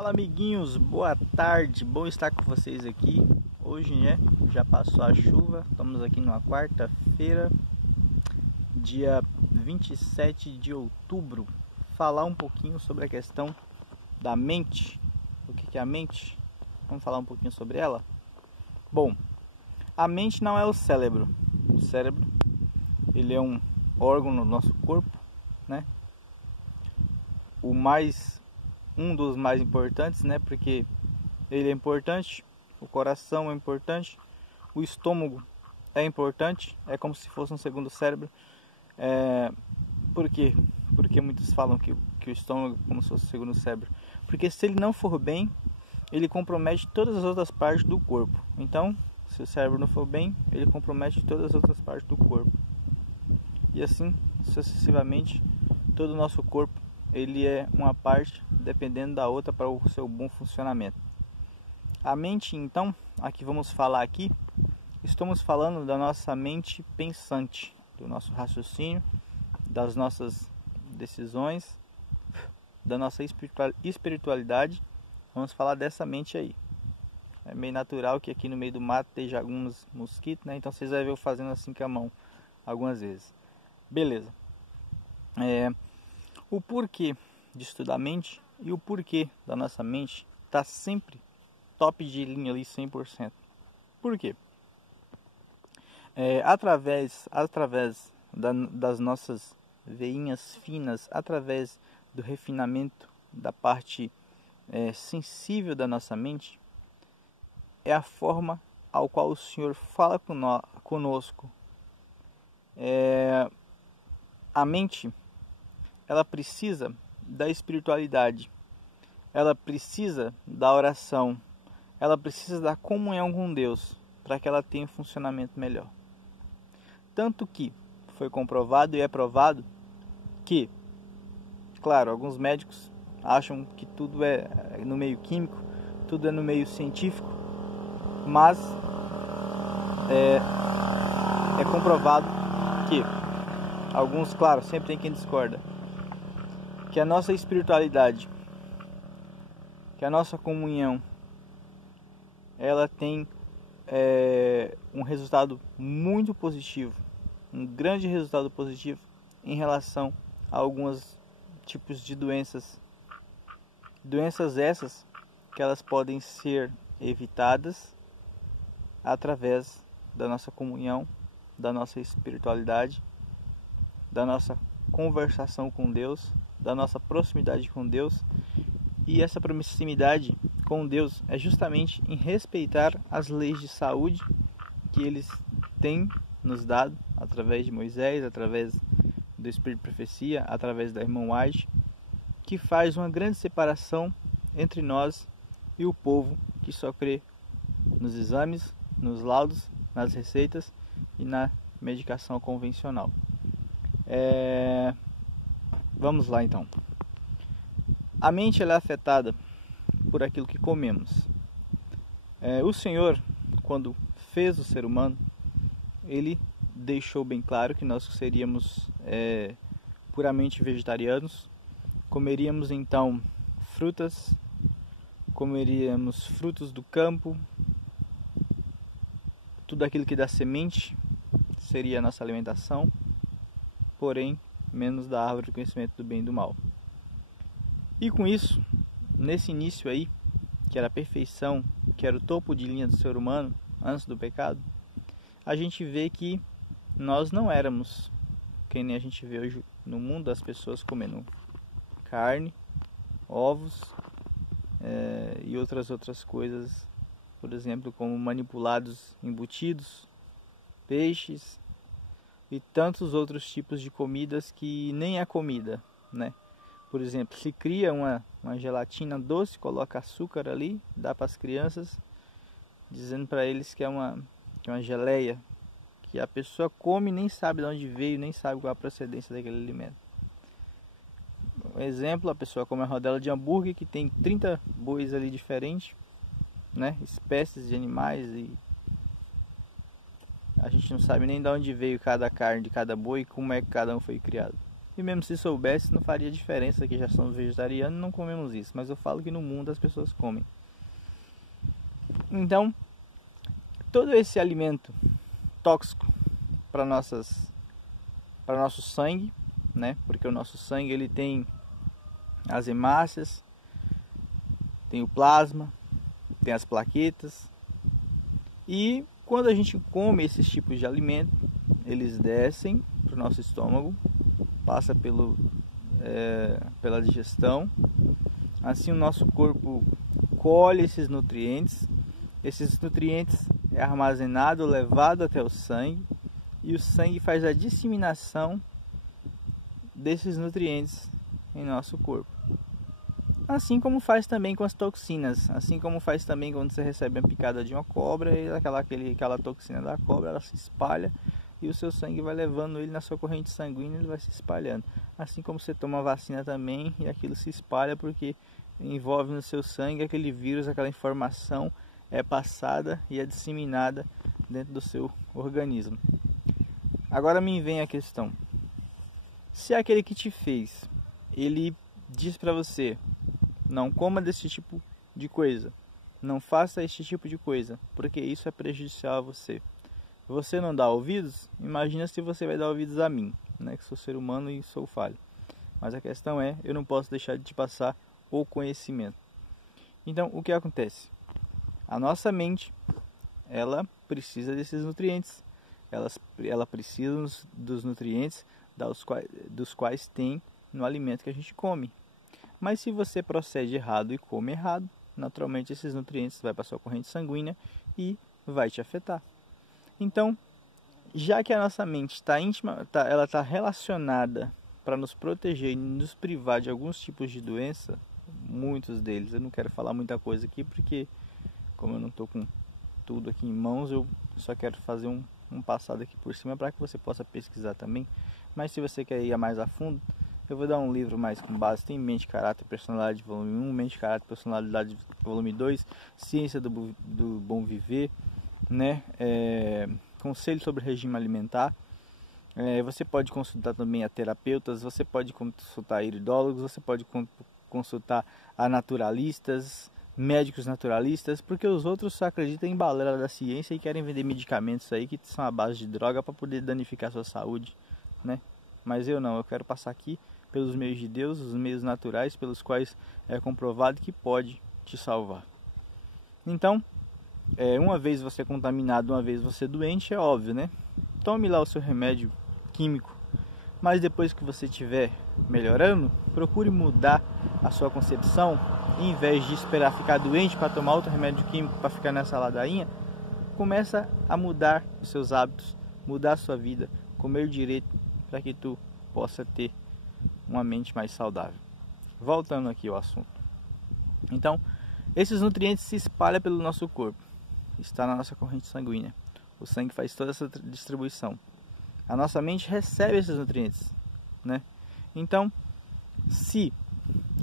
Fala amiguinhos, boa tarde, bom estar com vocês aqui. Hoje, né, já passou a chuva, estamos aqui numa quarta-feira, dia 27 de outubro. Falar um pouquinho sobre a questão da mente. O que é a mente? Vamos falar um pouquinho sobre ela? Bom, a mente não é o cérebro. O cérebro, ele é um órgão no nosso corpo, né? Um dos mais importantes, né? Porque ele é importante, o coração é importante, o estômago é importante, é como se fosse um segundo cérebro. Por quê? Porque muitos falam que o estômago é como se fosse um segundo cérebro. Porque se ele não for bem, ele compromete todas as outras partes do corpo. Então, se o cérebro não for bem, ele compromete todas as outras partes do corpo. E assim, sucessivamente, todo o nosso corpo, ele é uma parte dependendo da outra para o seu bom funcionamento. A mente, então, a que vamos falar aqui, estamos falando da nossa mente pensante, do nosso raciocínio, das nossas decisões, da nossa espiritualidade. Vamos falar dessa mente aí. É meio natural que aqui no meio do mato esteja alguns mosquitos, né? Então vocês vão ver eu fazendo assim com a mão algumas vezes. Beleza. O porquê de estudar a mente e o porquê da nossa mente está sempre top de linha ali 100%. Por quê? Através das nossas veinhas finas, através do refinamento da parte sensível da nossa mente, é a forma ao qual o Senhor fala conosco. A mente, ela precisa da espiritualidade, ela precisa da oração, ela precisa da comunhão com Deus para que ela tenha um funcionamento melhor. Tanto que foi comprovado e é provado que, claro, alguns médicos acham que tudo é no meio químico, tudo é no meio científico, mas é comprovado que alguns, claro, sempre tem quem discorda, que a nossa espiritualidade, que a nossa comunhão, ela tem um resultado muito positivo, um grande resultado positivo em relação a alguns tipos de doenças. Doenças essas que elas podem ser evitadas através da nossa comunhão, da nossa espiritualidade, da nossa conversação com Deus, da nossa proximidade com Deus. E essa proximidade com Deus é justamente em respeitar as leis de saúde que eles têm nos dado através de Moisés, através do Espírito de Profecia, através da irmã White, que faz uma grande separação entre nós e o povo que só crê nos exames, nos laudos, nas receitas e na medicação convencional. Vamos lá então. A mente ela é afetada por aquilo que comemos. O Senhor, quando fez o ser humano, ele deixou bem claro que nós seríamos puramente vegetarianos. Comeríamos então frutas, comeríamos frutos do campo, tudo aquilo que dá semente seria a nossa alimentação, porém menos da árvore do conhecimento do bem e do mal. E com isso, nesse início aí, que era a perfeição, que era o topo de linha do ser humano antes do pecado, a gente vê que nós não éramos que nem a gente vê hoje no mundo, as pessoas comendo carne, ovos e outras coisas, por exemplo, como manipulados embutidos, peixes e tantos outros tipos de comidas que nem é comida, né? Por exemplo, se cria uma gelatina doce, coloca açúcar ali, dá para as crianças, dizendo para eles que é uma geleia, que a pessoa come e nem sabe de onde veio, nem sabe qual é a procedência daquele alimento. Um exemplo, a pessoa come uma rodela de hambúrguer que tem 30 bois ali diferentes, né? Espécies de animais, e a gente não sabe nem de onde veio cada carne de cada boi e como é que cada um foi criado. E mesmo se soubesse, não faria diferença, que já somos vegetarianos e não comemos isso. Mas eu falo que no mundo as pessoas comem. Então, todo esse alimento tóxico para nosso sangue, né? Porque o nosso sangue ele tem as hemácias, tem o plasma, tem as plaquetas. E quando a gente come esses tipos de alimento, eles descem para o nosso estômago, passa pela digestão. Assim o nosso corpo colhe esses nutrientes. Esses nutrientes é armazenado, levado até o sangue, e o sangue faz a disseminação desses nutrientes em nosso corpo. Assim como faz também com as toxinas, assim como faz também quando você recebe uma picada de uma cobra, e aquela toxina da cobra, ela se espalha e o seu sangue vai levando ele na sua corrente sanguínea, ele vai se espalhando. Assim como você toma vacina também e aquilo se espalha porque envolve no seu sangue aquele vírus, aquela informação é passada e é disseminada dentro do seu organismo. Agora me vem a questão: se aquele que te fez, ele diz para você, não coma desse tipo de coisa, não faça esse tipo de coisa, porque isso é prejudicial a você, você não dá ouvidos, imagina se você vai dar ouvidos a mim, né, que sou ser humano e sou falho. Mas a questão é, eu não posso deixar de te passar o conhecimento. Então, o que acontece? A nossa mente, ela precisa desses nutrientes, ela precisa dos nutrientes dos quais tem no alimento que a gente come. Mas se você procede errado e come errado, naturalmente esses nutrientes vão para a sua corrente sanguínea e vai te afetar. Então, já que a nossa mente ela está relacionada para nos proteger e nos privar de alguns tipos de doença, muitos deles, eu não quero falar muita coisa aqui porque, como eu não estou com tudo aqui em mãos, eu só quero fazer um passado aqui por cima para que você possa pesquisar também. Mas se você quer ir mais a fundo, eu vou dar um livro mais com base. Tem Mente, Caráter e Personalidade, volume 1, Mente, Caráter e Personalidade, volume 2, Ciência do Bom Viver, né? Conselho sobre regime alimentar. Você pode consultar também a terapeutas, você pode consultar iridólogos, você pode consultar a naturalistas, médicos naturalistas, porque os outros só acreditam em balela da ciência e querem vender medicamentos aí que são à base de droga para poder danificar a sua saúde, né? Mas eu não, eu quero passar aqui pelos meios de Deus, os meios naturais pelos quais é comprovado que pode te salvar. Então, uma vez você contaminado, uma vez você doente, é óbvio, né? Tome lá o seu remédio químico, mas depois que você estiver melhorando, procure mudar a sua concepção. Em vez de esperar ficar doente para tomar outro remédio químico para ficar nessa ladainha, começa a mudar os seus hábitos, mudar a sua vida, comer direito para que tu possa ter uma mente mais saudável. Voltando aqui ao assunto. Então, esses nutrientes se espalham pelo nosso corpo, está na nossa corrente sanguínea. O sangue faz toda essa distribuição. A nossa mente recebe esses nutrientes, né? Então, se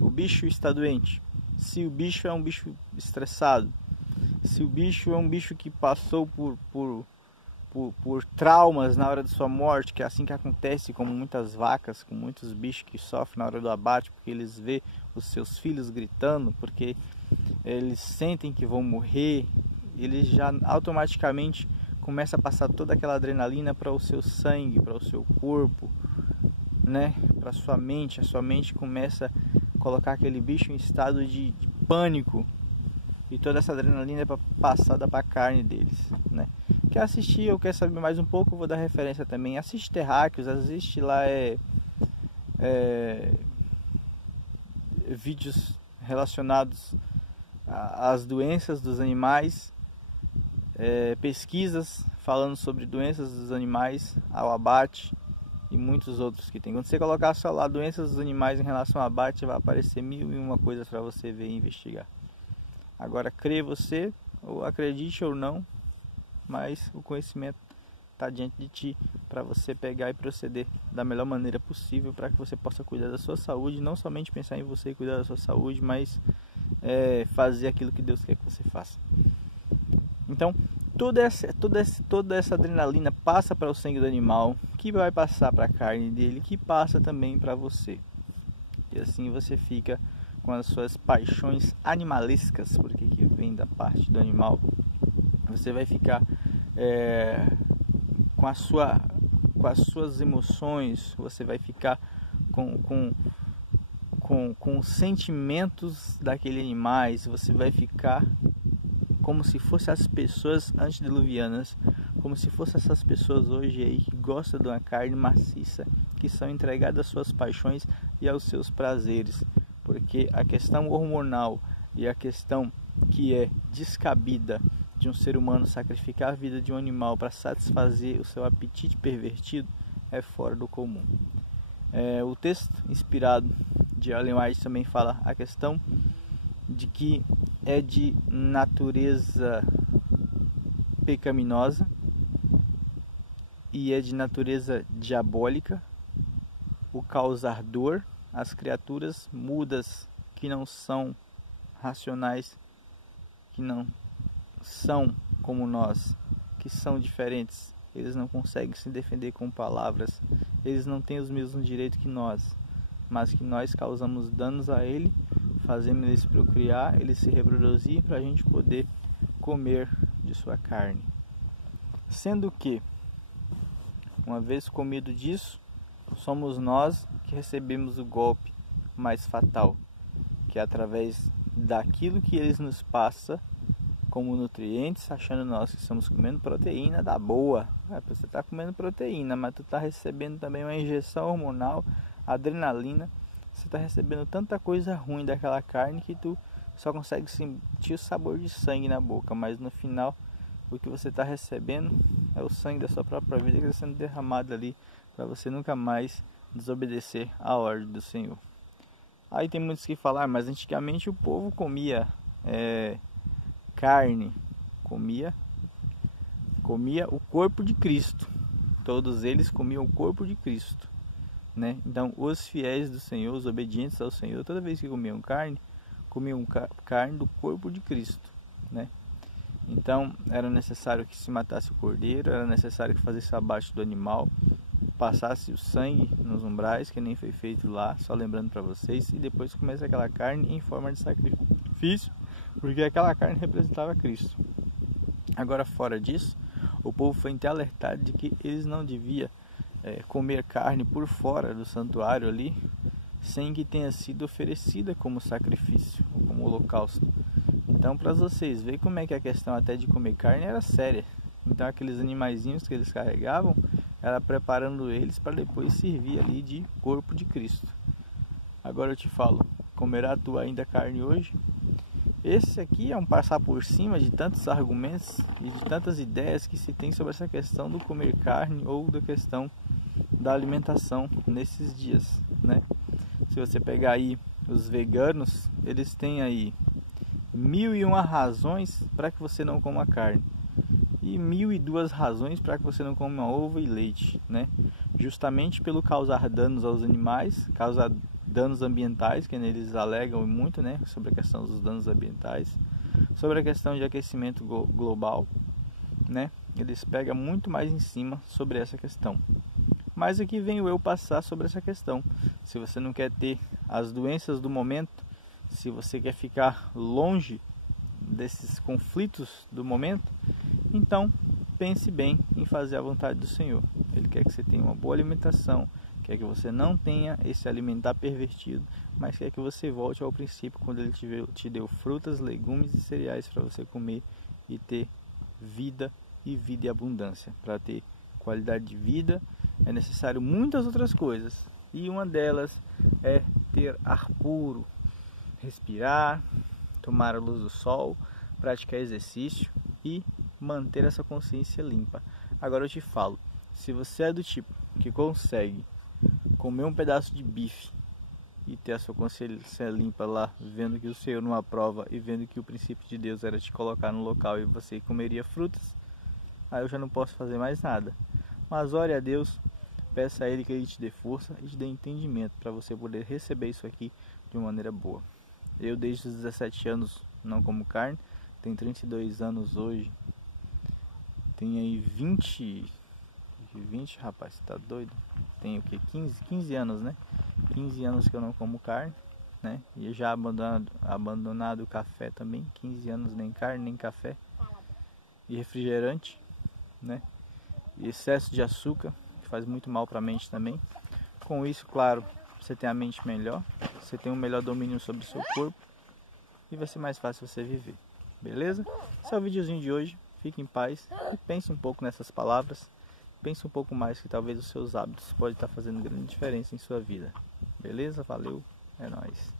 o bicho está doente, se o bicho é um bicho estressado, se o bicho é um bicho que passou por traumas na hora de sua morte, que é assim que acontece com muitas vacas, com muitos bichos que sofrem na hora do abate, porque eles vê os seus filhos gritando, porque eles sentem que vão morrer, eles já automaticamente começam a passar toda aquela adrenalina para o seu sangue, para o seu corpo, né? Para a sua mente começa a colocar aquele bicho em estado de pânico, e toda essa adrenalina é passada para a carne deles, né? Quer assistir ou quer saber mais um pouco, eu vou dar referência também. Assiste Terráqueos, assiste lá vídeos relacionados às doenças dos animais, pesquisas falando sobre doenças dos animais ao abate e muitos outros que tem. Quando você colocar só lá doenças dos animais em relação ao abate, vai aparecer 1001 coisas para você ver e investigar. Agora, crê você, ou acredite ou não, mas o conhecimento está diante de ti para você pegar e proceder da melhor maneira possível para que você possa cuidar da sua saúde, não somente pensar em você e cuidar da sua saúde, mas fazer aquilo que Deus quer que você faça. Então, toda essa adrenalina passa para o sangue do animal, que vai passar para a carne dele, que passa também para você. E assim você fica com as suas paixões animalescas, porque que vem da parte do animal. Você vai ficar com as suas emoções, você vai ficar com os sentimentos daquele animais, você vai ficar como se fossem as pessoas antediluvianas, como se fossem essas pessoas hoje aí que gostam de uma carne maciça, que são entregadas às suas paixões e aos seus prazeres, porque a questão hormonal e a questão que é descabida de um ser humano sacrificar a vida de um animal para satisfazer o seu apetite pervertido é fora do comum. O texto inspirado de Ellen White também fala a questão de que é de natureza pecaminosa e é de natureza diabólica o causar dor às criaturas mudas que não são racionais, que não são como nós, que são diferentes. Eles não conseguem se defender com palavras, eles não têm os mesmos direitos que nós, mas que nós causamos danos a ele, fazemos ele se procriar, ele se reproduzir para a gente poder comer de sua carne. Sendo que, uma vez comido disso, somos nós que recebemos o golpe mais fatal, que é através daquilo que eles nos passam como nutrientes, achando nós que estamos comendo proteína da boa. Você está comendo proteína, mas tu está recebendo também uma injeção hormonal, adrenalina. Você está recebendo tanta coisa ruim daquela carne que tu só consegue sentir o sabor de sangue na boca, mas no final o que você está recebendo é o sangue da sua própria vida que está sendo derramado ali para você nunca mais desobedecer a ordem do Senhor. Aí tem muitos que falam, mas antigamente o povo comia carne, comia o corpo de Cristo. Todos eles comiam o corpo de Cristo, né? Então os fiéis do Senhor, os obedientes ao Senhor, toda vez que comiam carne carne do corpo de Cristo, né? Então era necessário que se matasse o cordeiro, era necessário que fizesse abaixo do animal, passasse o sangue nos umbrais, que nem foi feito lá, só lembrando para vocês, e depois comesse aquela carne em forma de sacrifício, porque aquela carne representava Cristo. Agora, fora disso, o povo foi então alertado de que eles não deviam comer carne por fora do santuário ali, sem que tenha sido oferecida como sacrifício, como holocausto. Então, para vocês verem como é que a questão até de comer carne era séria. Então, aqueles animaizinhos que eles carregavam, era preparando eles para depois servir ali de corpo de Cristo. Agora eu te falo, comerá tu ainda carne hoje? Esse aqui é um passar por cima de tantos argumentos e de tantas ideias que se tem sobre essa questão do comer carne ou da questão da alimentação nesses dias, né? Se você pegar aí os veganos, eles têm aí 1001 razões para que você não coma carne e 1002 razões para que você não coma ovo e leite, né? Justamente pelo causar danos aos animais, causar danos ambientais, que eles alegam muito, né, sobre a questão dos danos ambientais, sobre a questão de aquecimento global, né? Eles pegam muito mais em cima sobre essa questão. Mas aqui venho eu passar sobre essa questão. Se você não quer ter as doenças do momento, se você quer ficar longe desses conflitos do momento, então pense bem em fazer a vontade do Senhor. Ele quer que você tenha uma boa alimentação, quer que você não tenha esse alimentar pervertido, mas quer que você volte ao princípio, quando Ele te deu frutas, legumes e cereais para você comer e ter vida e vida e abundância. Para ter qualidade de vida é necessário muitas outras coisas, e uma delas é ter ar puro, respirar, tomar a luz do sol, praticar exercício e manter essa consciência limpa. Agora eu te falo, se você é do tipo que consegue comer um pedaço de bife e ter a sua consciência limpa lá, vendo que o Senhor não aprova e vendo que o princípio de Deus era te colocar no local e você comeria frutas, aí eu já não posso fazer mais nada. Mas ore a Deus, peça a Ele que Ele te dê força e te dê entendimento para você poder receber isso aqui de uma maneira boa. Eu desde os 17 anos não como carne, tenho 32 anos hoje, tenho aí 20, rapaz, tá doido? Tenho o que? 15 anos, né? 15 anos que eu não como carne, né? E já abandonado o café também, 15 anos nem carne, nem café. E refrigerante, né? E excesso de açúcar, que faz muito mal para a mente também. Com isso, claro, você tem a mente melhor, você tem um melhor domínio sobre o seu corpo e vai ser mais fácil você viver, beleza? Esse é o videozinho de hoje, fique em paz e pense um pouco nessas palavras, pense um pouco mais que talvez os seus hábitos podem estar fazendo grande diferença em sua vida, beleza? Valeu, é nóis!